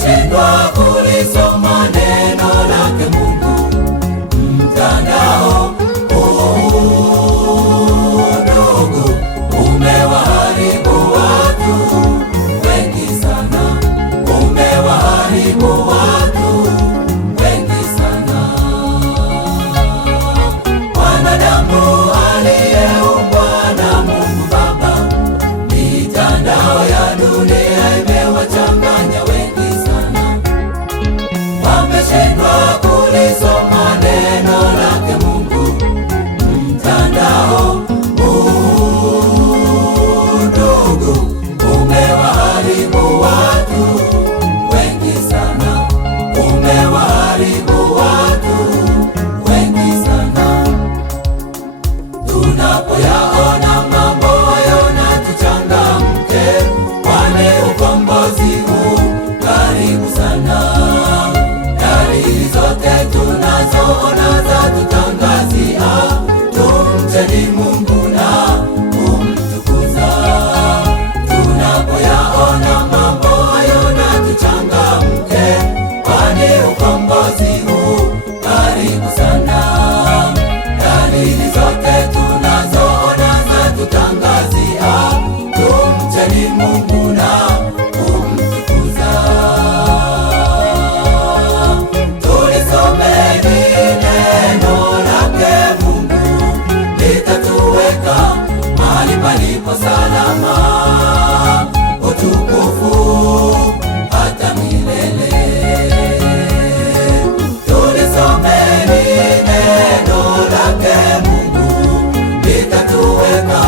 wameshindwa kulisoma neno lake Mungu. Mtandao huu ndugu umewaharibu watu wengi sana, umewaharibu watu wengi sana. Wanadamu aliyeumbwa na Mungu Baba, mitandao ya dunia imewachanganya wengi sana. Wameshindwa kulisoma neno lake Mungu. Mtandao huu ndugu umewaharibu watu wengi sana, umewaharibu watu wengi sana. Tunapoyaona mambo hayo na tuchangamke, kwani ukombozi huu karibu sana. Dalili zote tunazoona zatutangazia tumcheni Mungu na kumtukuza. Tunapoyaona mambo hayo na tuchangamke, kwani ukombozi huu karibu sana. Dalili zote tunazoona zatutangazia tumcheni Mungu na kumtukuza. Tulisomeni neno lake Mungu, litatuweka mahali palipo salama, utukufu hata milele. Tulisomeni neno lake Mungu, litatuweka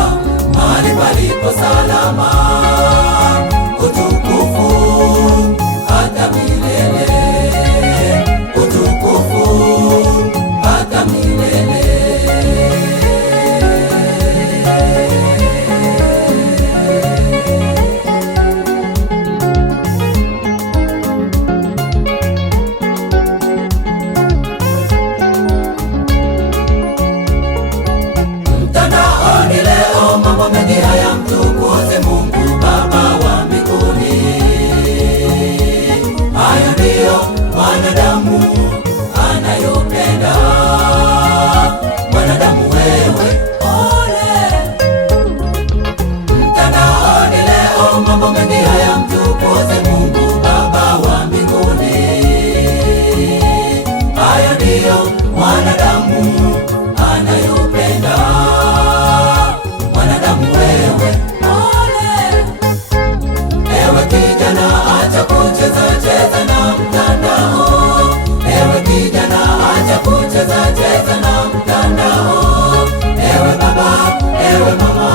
mahali palipo salama, utukufu hata milele, utukufu hata milele. Mtandaoni leo mambo mengi hayamtukuze Mungu Baba wa mbinguni. Hayo ndiyo wanadamu anayopenda. Mwanadamu wewe ole. Mtandaoni leo mambo mengi hayamtukuze Mungu Baba wa mbinguni. Hayo ndiyo wanadamu anayopenda. Mwanadamu wewe ole. Ewe kijana, acha kucheza cheza na mtandao. Ewe kijana, acha kucheza cheza na mtandao. Ewe baba, ewe mama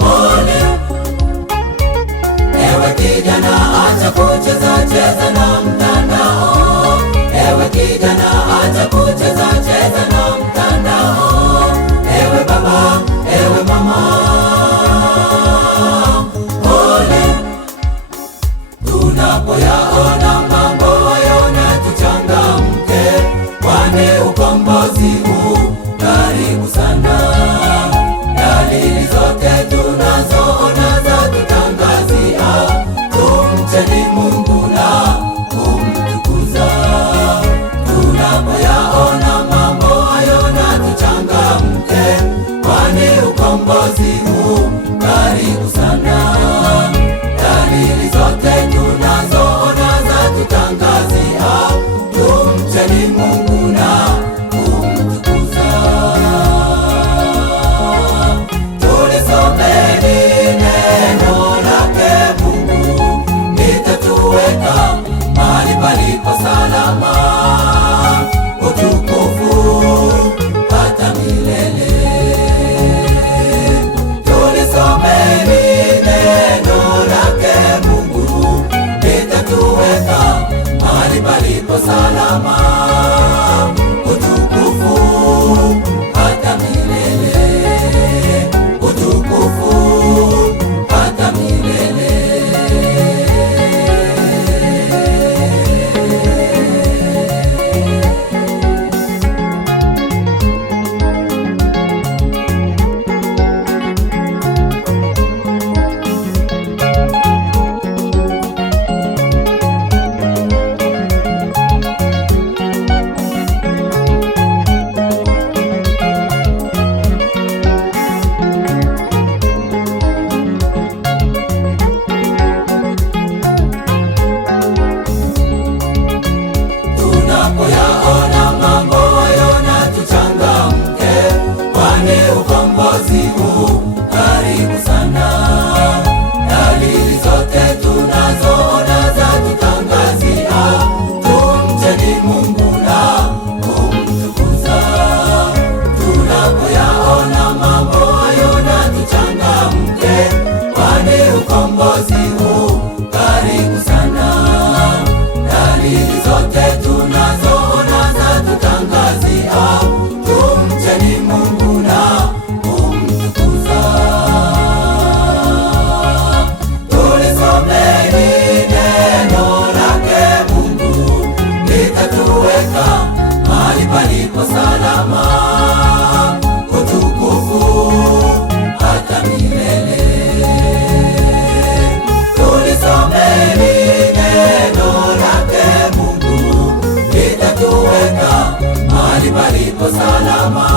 ole. Ewe kijana, acha kucheza cheza na mtandao. Ewe kijana, acha kucheza cheza na mtandao. Ewe baba, ewe mama ole. Tunapoyaona mambo hayo na tuchangamke, kwani ukombozi huu karibu sana. Dalili zote tunazoona zatutangazia tumcheni Mungu na kumtukuza. Tunapoyaona mambo Mwokozi karibu sana. Dalili zote tunazoona zatutangazia tumcheni Mungu na kumtukuza. Tulisomeni neno lake Mungu, litatuweka mahali palipo salama, utukufu hata milele. Tulisomeni neno lake Mungu, litatuweka mahali palipo salama.